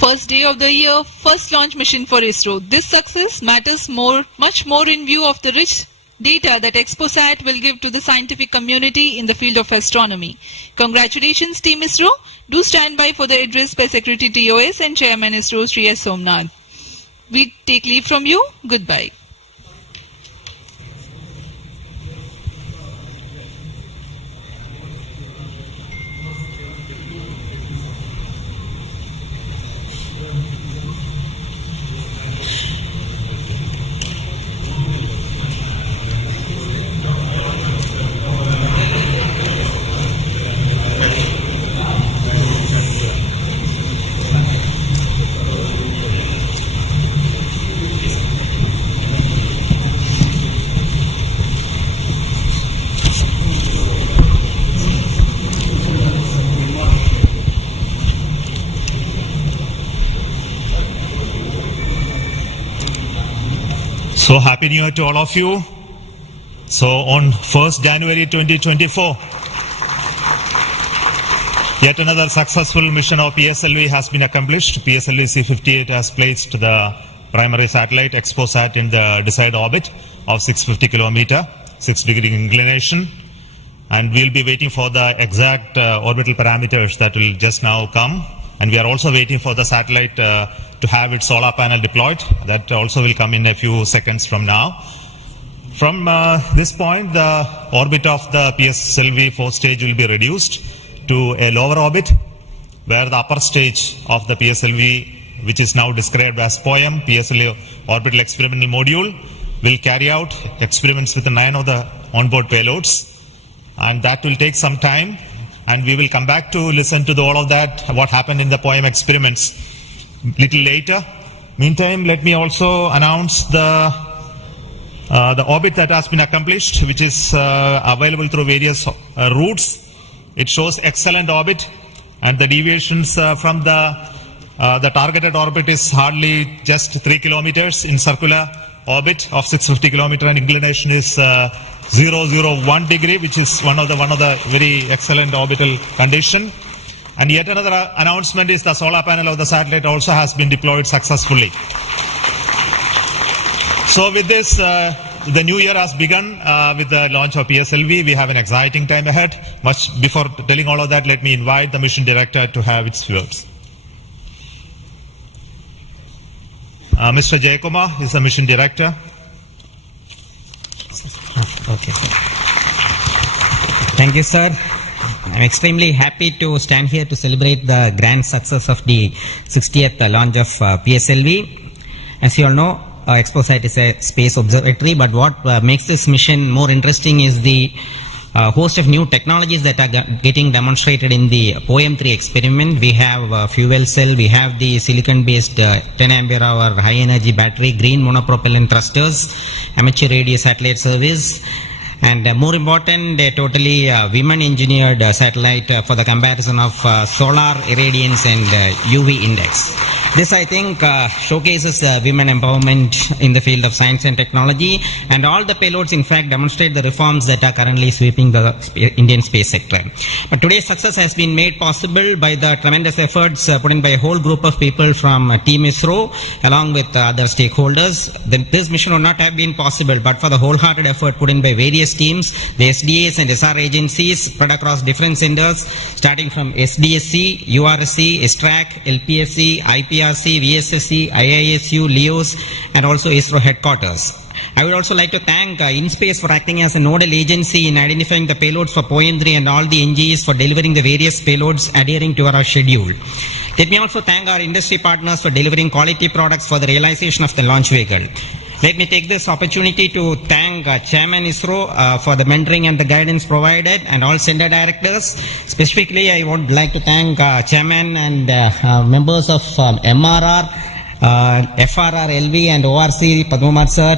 First day of the year, first launch mission for ISRO. This success matters much more in view of the rich data that ExpoSat will give to the scientific community in the field of astronomy. Congratulations, Team ISRO. Do stand by for the address by Secretary TOS and Chairman ISRO, Sri S. Somnath. We take leave from you. Goodbye. So happy New Year to all of you. So on 1st January 2024, yet another successful mission of PSLV has been accomplished. PSLV C58 has placed the primary satellite ExpoSat in the desired orbit of 650 km, 6 degree inclination. and we'll be waiting for the exact orbital parameters that will just now come. And we are also waiting for the satellite to have its solar panel deployed. That also will come in a few seconds from now. From this point, the orbit of the PSLV 4 stage will be reduced to a lower orbit, where the upper stage of the PSLV, which is now described as POEM, PSLV Orbital Experimental Module, will carry out experiments with 9 of the onboard payloads. And that will take some time, and we will come back to listen to all of that, what happened in the POEM experiments little later. Meantime, let me also announce the orbit that has been accomplished, which is available through various routes. It shows excellent orbit, and the deviations from the targeted orbit is hardly just 3 kilometers in circular orbit of 650 kilometer, and inclination is 001 degree, which is one of the very excellent orbital condition. And yet another announcement is the solar panel of the satellite also has been deployed successfully. So with this, the new year has begun with the launch of PSLV. We have an exciting time ahead. Much before telling all of that, let me invite the mission director to have its words. Mr. Jayakumar is the mission director. Okay. Thank you, sir. I'm extremely happy to stand here to celebrate the grand success of the 60th launch of PSLV. As you all know, ExpoSat is a space observatory, but what makes this mission more interesting is the host of new technologies that are getting demonstrated in the POEM-3 experiment. We have fuel cell, we have the silicon-based 10 ampere hour high energy battery, green monopropellant thrusters, amateur radio satellite service, and more important, a totally women engineered satellite for the comparison of solar irradiance and UV index. This, I think, showcases women empowerment in the field of science and technology, and all the payloads in fact demonstrate the reforms that are currently sweeping the Indian space sector. But today's success has been made possible by the tremendous efforts put in by a whole group of people from Team ISRO along with other stakeholders. This mission would not have been possible but for the wholehearted effort put in by various teams, the SDAs and SR agencies spread across different centers, starting from SDSC, URSC, STRAC, LPSC, IPRC, VSSC, IISU, LEOS, and also ISRO headquarters. I would also like to thank InSpace for acting as a nodal agency in identifying the payloads for POEM-3 and all the NGs for delivering the various payloads adhering to our schedule. Let me also thank our industry partners for delivering quality products for the realization of the launch vehicle. Let me take this opportunity to thank Chairman ISRO for the mentoring and the guidance provided, and all center directors. Specifically, I would like to thank Chairman and members of MRR, FRR, LV and ORC, Padmamar sir,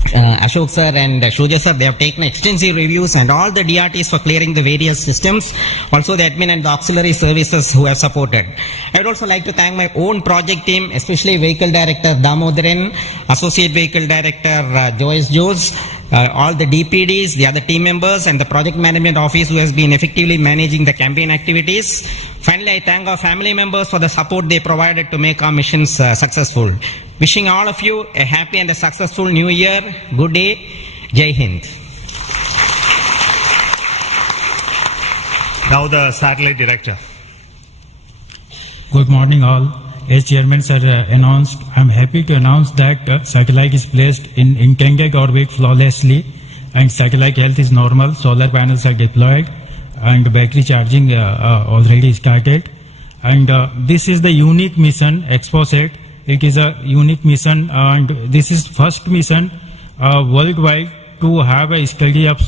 Ashok sir and Shuja sir. They have taken extensive reviews, and all the DRTs for clearing the various systems, also the admin and the auxiliary services who have supported. I would also like to thank my own project team, especially Vehicle Director Damodaran, Associate Vehicle Director Joyce Jose, all the DPDs, the other team members, and the project management office who has been effectively managing the campaign activities. Finally, I thank our family members for the support they provided to make our missions successful. Wishing all of you a happy and a successful new year. Good day. Jai Hind. Now the satellite director. Good morning all. As Chairman sir announced, I am happy to announce that satellite is placed in intended orbit flawlessly, and satellite health is normal. Solar panels are deployed and battery charging already started. And this is the unique mission, ExpoSat. It is a unique mission, and this is first mission worldwide to have a study of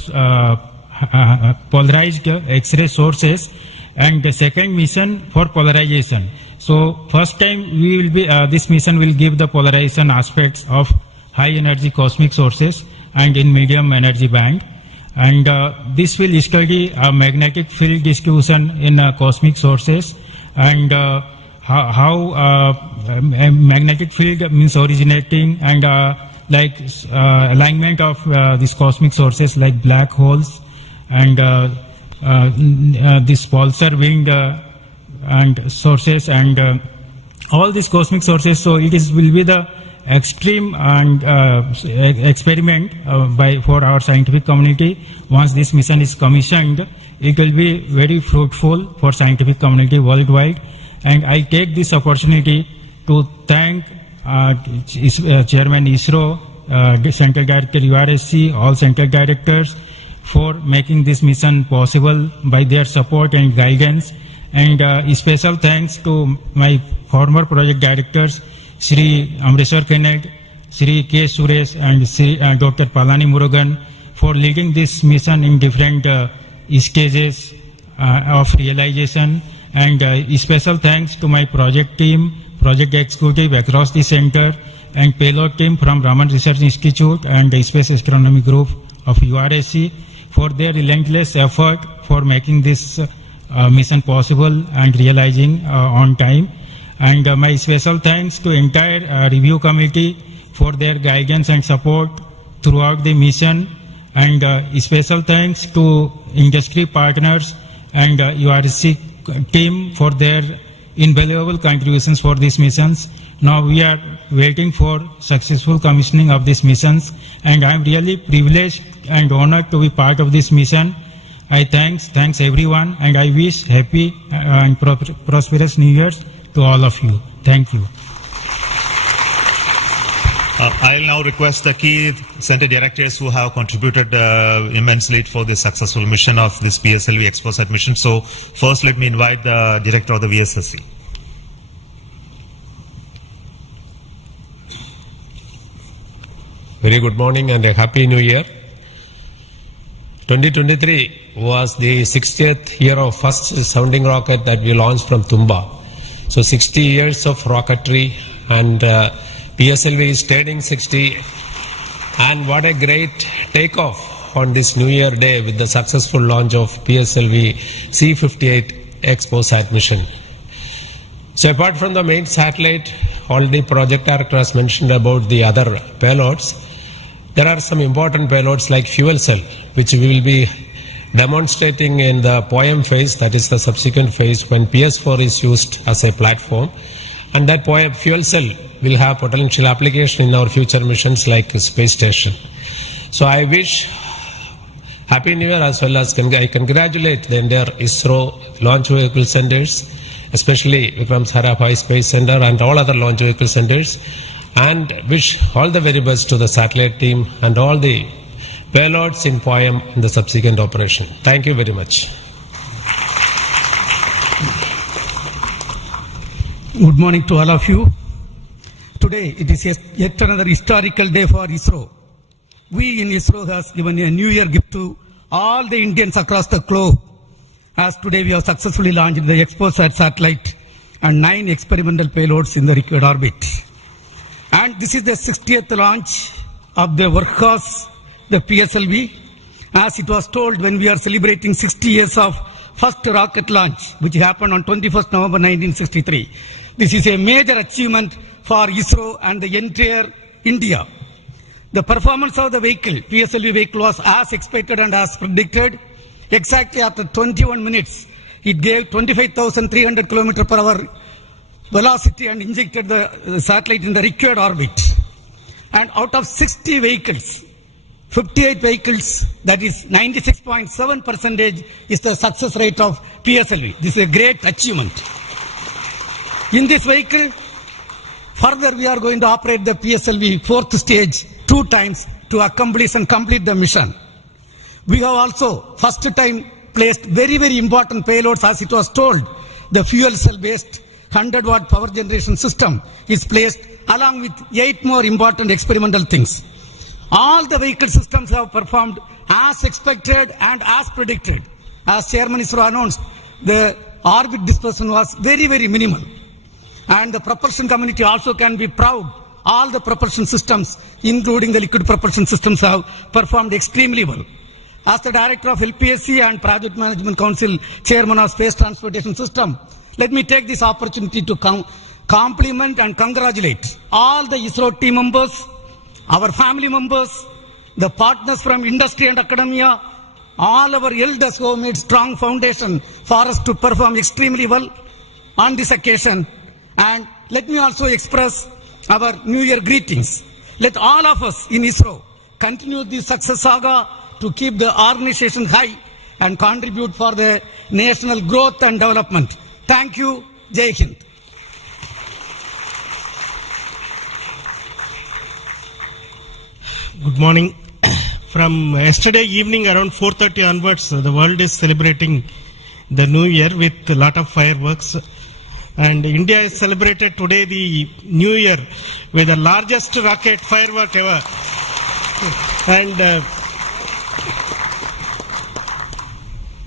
polarized X-ray sources, and the second mission for polarization. So first time we will be this mission will give the polarization aspects of high energy cosmic sources and in medium energy band, and this will study magnetic field distribution in cosmic sources, and how magnetic field means originating, and like alignment of these cosmic sources like black holes and this pulsar wind and sources and all these cosmic sources. So it will be the extreme and experiment for our scientific community. Once this mission is commissioned, it will be very fruitful for scientific community worldwide. And I take this opportunity to thank Chairman ISRO, Central Director URSC, all Central Directors for making this mission possible by their support and guidance. And special thanks to my former project directors, Shri Amreshwar Kennedy, Shri K. Suresh and Shri Dr. Palani Murugan for leading this mission in different stages of realization. And special thanks to my project team, project executive across the center, and payload team from Raman Research Institute and the Space Astronomy Group of URSC for their relentless effort for making this mission possible and realizing on time. And my special thanks to entire review committee for their guidance and support throughout the mission. And special thanks to industry partners and URSC team for their invaluable contributions for these missions. Now we are waiting for successful commissioning of these missions, and I am really privileged and honored to be part of this mission. I thanks everyone, and I wish happy and prosperous New Year's to all of you. Thank you. I'll now request the key center directors who have contributed immensely for the successful mission of this PSLV ExpoSat mission. So first let me invite the director of the VSSC. Very good morning and a happy new year. 2023 was the 60th year of first sounding rocket that we launched from Tumba. So 60 years of rocketry, and PSLV is turning 60, and what a great takeoff on this New Year day with the successful launch of PSLV C58 ExpoSat mission. So apart from the main satellite, already project director has mentioned about the other payloads. There are some important payloads like fuel cell, which we will be demonstrating in the POEM phase, that is the subsequent phase when PS4 is used as a platform. And that fuel cell will have potential application in our future missions like space station. So I wish Happy New Year, as well as I congratulate the entire ISRO launch vehicle centers, especially Vikram Sarabhai Space Center and all other launch vehicle centers, and wish all the very best to the satellite team and all the payloads in POEM in the subsequent operation. Thank you very much. Good morning to all of you. Today it is yet another historical day for ISRO. We in ISRO has given a New Year gift to all the Indians across the globe, as today we have successfully launched the ExpoSat satellite and 9 experimental payloads in the required orbit. And this is the 60th launch of the workhorse, the PSLV. As it was told when we are celebrating 60 years of first rocket launch, which happened on 21st November 1963. This is a major achievement for ISRO and the entire India. The performance of the vehicle, PSLV vehicle, was as expected and as predicted. Exactly after 21 minutes, it gave 25,300 km per hour velocity and injected the satellite in the required orbit. And out of 60 vehicles, 58 vehicles, that is 96.7% is the success rate of PSLV. This is a great achievement. In this vehicle, further we are going to operate the PSLV 4th stage 2 times to accomplish and complete the mission. We have also first time placed very, very important payloads, as it was told. The fuel cell based 100-watt power generation system is placed along with 8 more important experimental things. All the vehicle systems have performed as expected and as predicted. As Chairman ISRO announced, the orbit dispersion was very, very minimal. And the propulsion community also can be proud. All the propulsion systems, including the liquid propulsion systems, have performed extremely well. As the Director of LPSC and Project Management Council, Chairman of Space Transportation System, let me take this opportunity to compliment and congratulate all the ISRO team members, our family members, the partners from industry and academia, all our elders who have made strong foundation for us to perform extremely well on this occasion. And let me also express our New Year greetings. Let all of us in ISRO continue the success saga to keep the organization high and contribute for the national growth and development. Thank you. Jai Hind. Good morning. From yesterday evening around 4:30 onwards, the world is celebrating the New Year with a lot of fireworks. And India has celebrated today the New Year with the largest rocket firework ever. And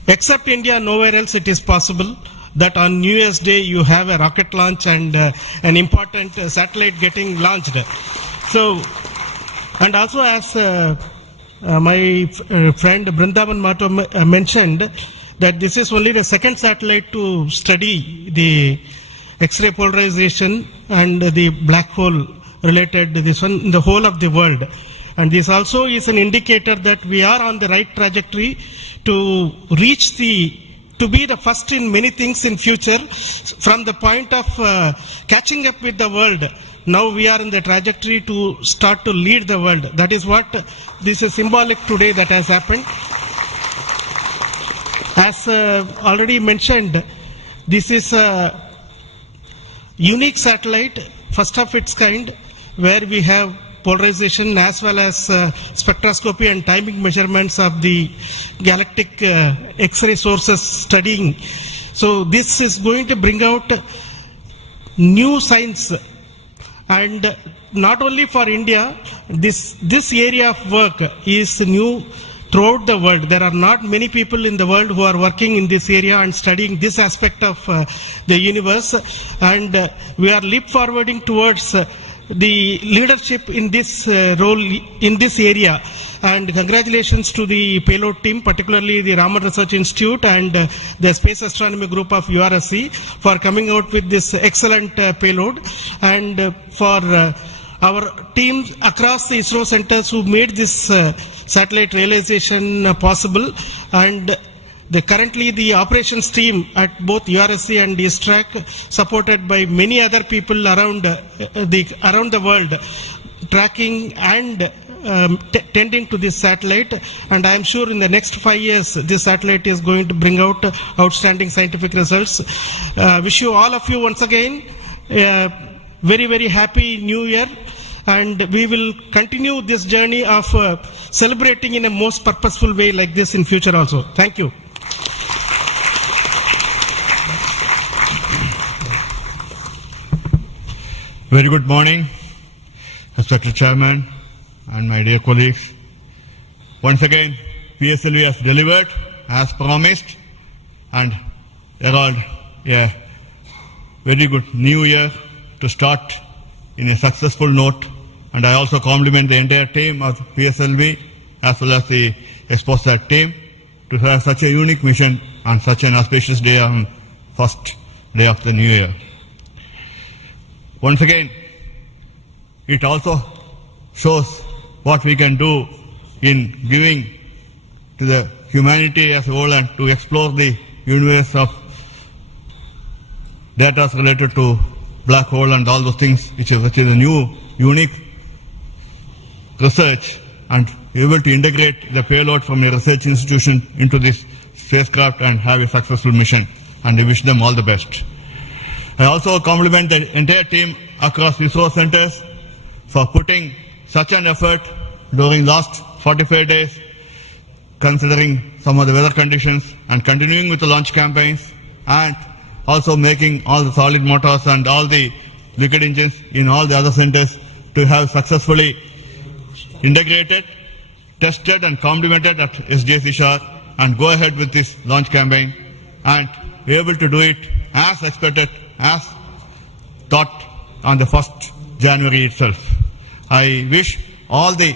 except India, nowhere else it is possible that on New Year's Day you have a rocket launch and an important satellite getting launched. So, and also as my friend Brindavan Mato mentioned, that this is only the second satellite to study the X-ray polarization and the black hole related to this one in the whole of the world. And this also is an indicator that we are on the right trajectory to reach to be the first in many things in future. From the point of catching up with the world, now we are in the trajectory to start to lead the world. That is what this is symbolic today that has happened. As already mentioned, this is a unique satellite, first of its kind, where we have polarization as well as spectroscopy and timing measurements of the galactic X-ray sources studying. So this is going to bring out new science, and not only for India, this area of work is new throughout the world. There are not many people in the world who are working in this area and studying this aspect of the universe, and we are leap forwarding towards the leadership in this role in this area. And congratulations to the payload team, particularly the Raman Research Institute and the Space Astronomy Group of URSC for coming out with this excellent payload, and for our teams across the ISRO centers who made this satellite realization possible. And currently the operations team at both URSC and ISTRAC, supported by many other people around the world, tracking and tending to this satellite. And I am sure in the next 5 years this satellite is going to bring out outstanding scientific results. Wish you all of you once again very, very happy New Year, and we will continue this journey of celebrating in a most purposeful way like this in future also. Thank you. Very good morning, respected Chairman and my dear colleagues. Once again, PSLV has delivered as promised and herald a very good new year to start in a successful note. And I also compliment the entire team of PSLV as well as the Exposat team to have such a unique mission on such an auspicious day on first day of the new year. Once again, it also shows what we can do in giving to the humanity as a whole and to explore the universe of data related to black hole and all those things, which is a new, unique research, and able to integrate the payload from a research institution into this spacecraft and have a successful mission. And I wish them all the best. I also compliment the entire team across ISRO centers for putting such an effort during last 45 days, considering some of the weather conditions, and continuing with the launch campaigns, and also making all the solid motors and all the liquid engines in all the other centers to have successfully integrated, tested and complemented at SGS Ishar, and go ahead with this launch campaign and be able to do it as expected, as thought on the 1st January itself. I wish all the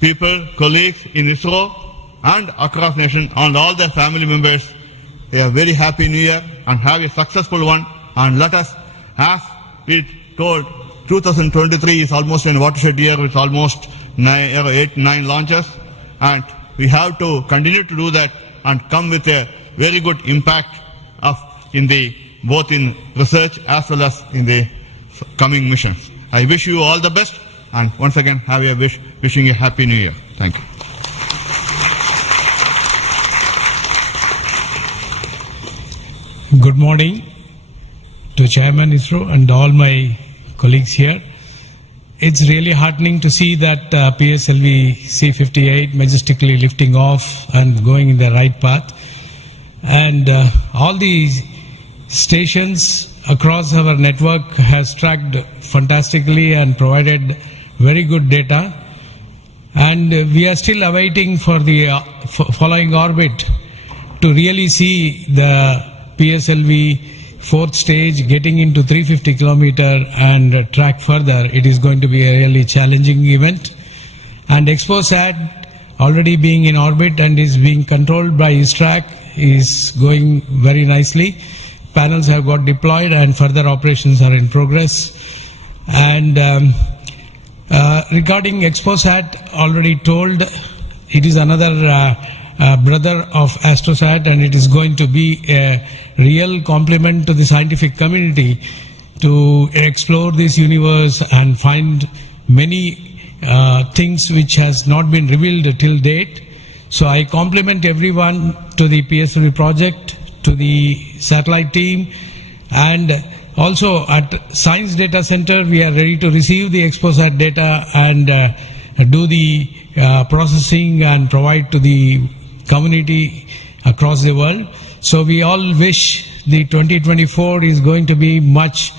people, colleagues in ISRO and across nation and all their family members a very happy new year and have a successful one. And let us, as we told, 2023 is almost a watershed year with almost 8-9 launches, and we have to continue to do that and come with a very good impact of in the both in research as well as in the coming missions. I wish you all the best, and once again wishing a happy new year. Thank you. Good morning to Chairman ISRO and all my colleagues here. It's really heartening to see that PSLV C-58 majestically lifting off and going in the right path. And all the stations across our network has tracked fantastically and provided very good data. And we are still awaiting for the following orbit to really see the PSLV fourth stage getting into 350 kilometer and track further. It is going to be a really challenging event. And XPOSat already being in orbit and is being controlled by ISTRAC is going very nicely. Panels have got deployed and further operations are in progress. And regarding XPOSat, already told, it is another brother of AstroSat, and it is going to be a real compliment to the scientific community to explore this universe and find many things which has not been revealed till date. So I compliment everyone to the PSLV project, to the satellite team, and also at Science Data Center we are ready to receive the XPOSat data and do the processing and provide to the community across the world. So we all wish the 2024 is going to be much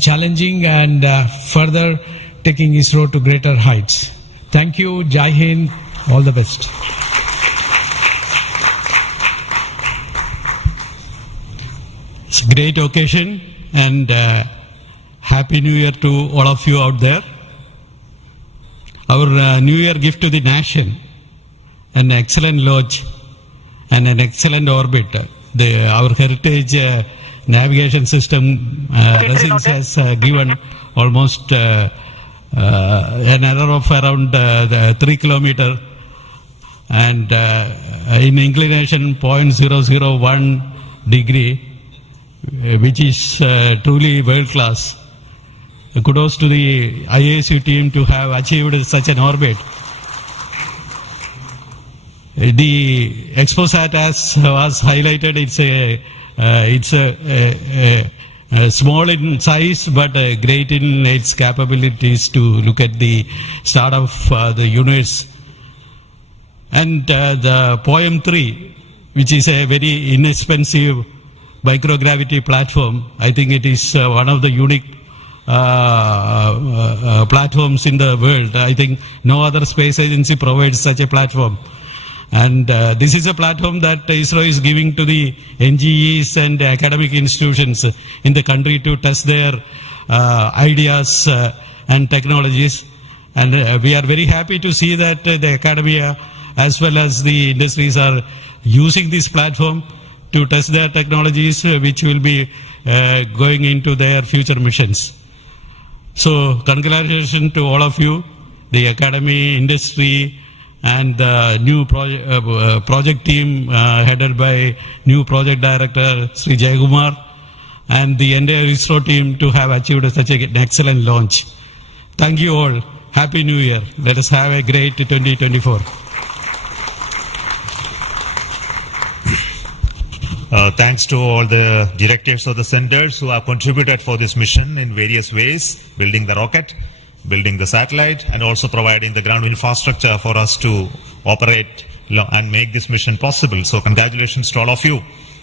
challenging and further taking ISRO to greater heights. Thank you. Jai Hind. All the best. It's a great occasion, and Happy New Year to all of you out there. Our New Year gift to the nation, an excellent launch and an excellent orbit. Our heritage navigation system Resins has given almost an error of around 3 kilometers and in inclination 0.001 degree, which is truly world class. Kudos to the IASU team to have achieved such an orbit. The XPOSat, as was highlighted, it's a small in size but great in its capabilities to look at the start of the universe. And the POEM 3, which is a very inexpensive microgravity platform, I think it is one of the unique platforms in the world. I think no other space agency provides such a platform. And this is a platform that ISRO is giving to the NGEs and academic institutions in the country to test their ideas and technologies. And we are very happy to see that the academia as well as the industries are using this platform to test their technologies, which will be going into their future missions. So congratulations to all of you, the academy, industry, and the new project team headed by new project director Sri Jayakumar, and the entire ISRO team to have achieved such an excellent launch. Thank you all. Happy New Year. Let us have a great 2024. Thanks to all the directors of the centers who have contributed for this mission in various ways, building the rocket, building the satellite, and also providing the ground infrastructure for us to operate and make this mission possible. So congratulations to all of you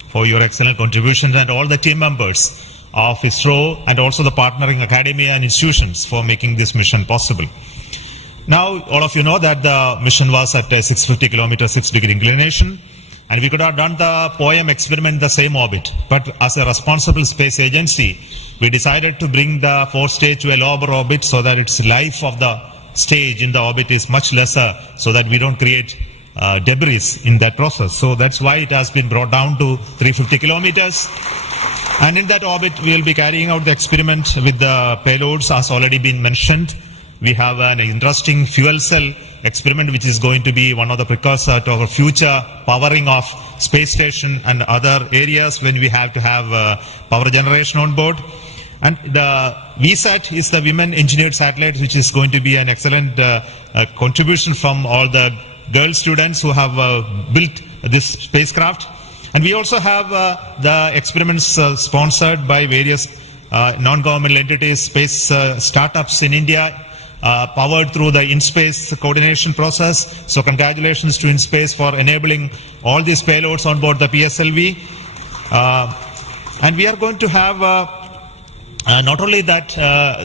for your excellent contributions, and all the team members of ISRO and also the partnering academia and institutions for making this mission possible. Now, all of you know that the mission was at a 650 kilometer 6 degree inclination, and we could have done the POEM experiment in the same orbit. But as a responsible space agency, we decided to bring the fourth stage to a lower orbit so that its life of the stage in the orbit is much lesser, so that we don't create debris in that process. So that's why it has been brought down to 350 kilometers. And in that orbit, we will be carrying out the experiment with the payloads, as already been mentioned. We have an interesting fuel cell experiment, which is going to be one of the precursor to our future powering of space station and other areas when we have to have power generation on board. And the VSAT is the Women Engineered Satellite, which is going to be an excellent contribution from all the girl students who have built this spacecraft. And we also have the experiments sponsored by various non-governmental entities, space startups in India, powered through the InSpace coordination process. So congratulations to InSpace for enabling all these payloads on board the PSLV. And we are going to have not only that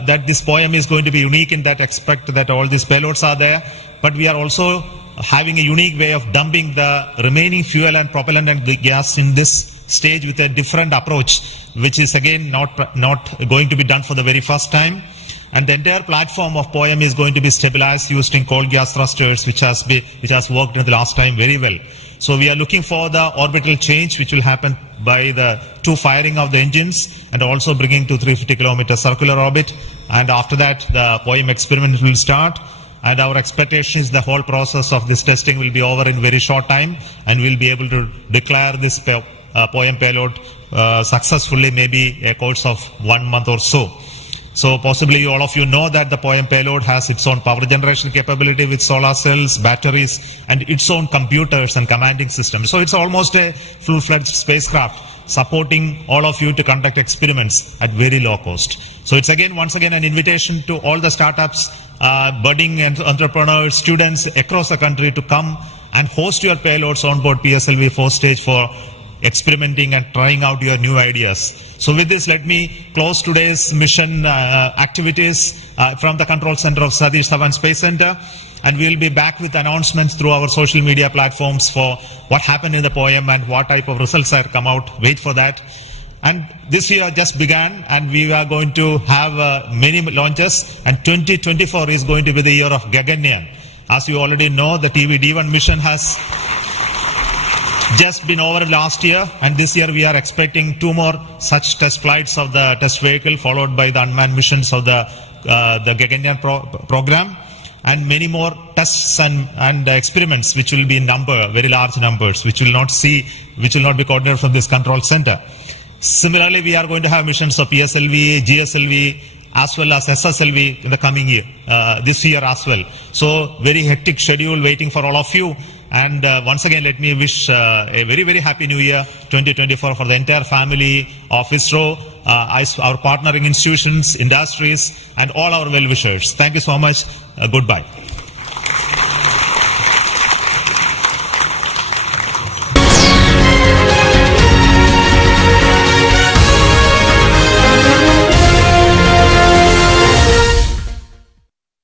that this poem is going to be unique in that aspect that all these payloads are there, but we are also having a unique way of dumping the remaining fuel and propellant and gas in this stage with a different approach, which is again not going to be done for the very first time. And the entire platform of POEM is going to be stabilized using cold gas thrusters, which has worked in the last time very well. So we are looking for the orbital change, which will happen by the two firing of the engines and also bringing to 350 kilometer circular orbit. And after that, the POEM experiment will start. And our expectation is the whole process of this testing will be over in very short time, and we'll be able to declare this POEM payload successfully, maybe a course of 1 month or so. So possibly all of you know that the POEM payload has its own power generation capability with solar cells, batteries, and its own computers and commanding systems. So it's almost a full-fledged spacecraft supporting all of you to conduct experiments at very low cost. So it's once again an invitation to all the startups, budding entrepreneurs, students across the country to come and host your payloads on board PSLV 4 stage for experimenting and trying out your new ideas. So with this, let me close today's mission activities from the control center of Satish Dhawan Space Center, and we will be back with announcements through our social media platforms for what happened in the POEM and what type of results have come out. Wait for that. And this year just began, and we are going to have many launches, and 2024 is going to be the year of Gaganyaan. As you already know, the TVD1 mission has just been over last year, and this year we are expecting 2 more such test flights of the test vehicle, followed by the unmanned missions of the Gaganyaan program, and many more tests and experiments, which will be in very large numbers, which will not be coordinated from this control center. Similarly, we are going to have missions of PSLV, GSLV, as well as SSLV in the coming year, this year as well. So very hectic schedule waiting for all of you. And once again, let me wish a very, very happy new year 2024 for the entire family of ISRO, our partnering institutions, industries, and all our well-wishers. Thank you so much. Goodbye.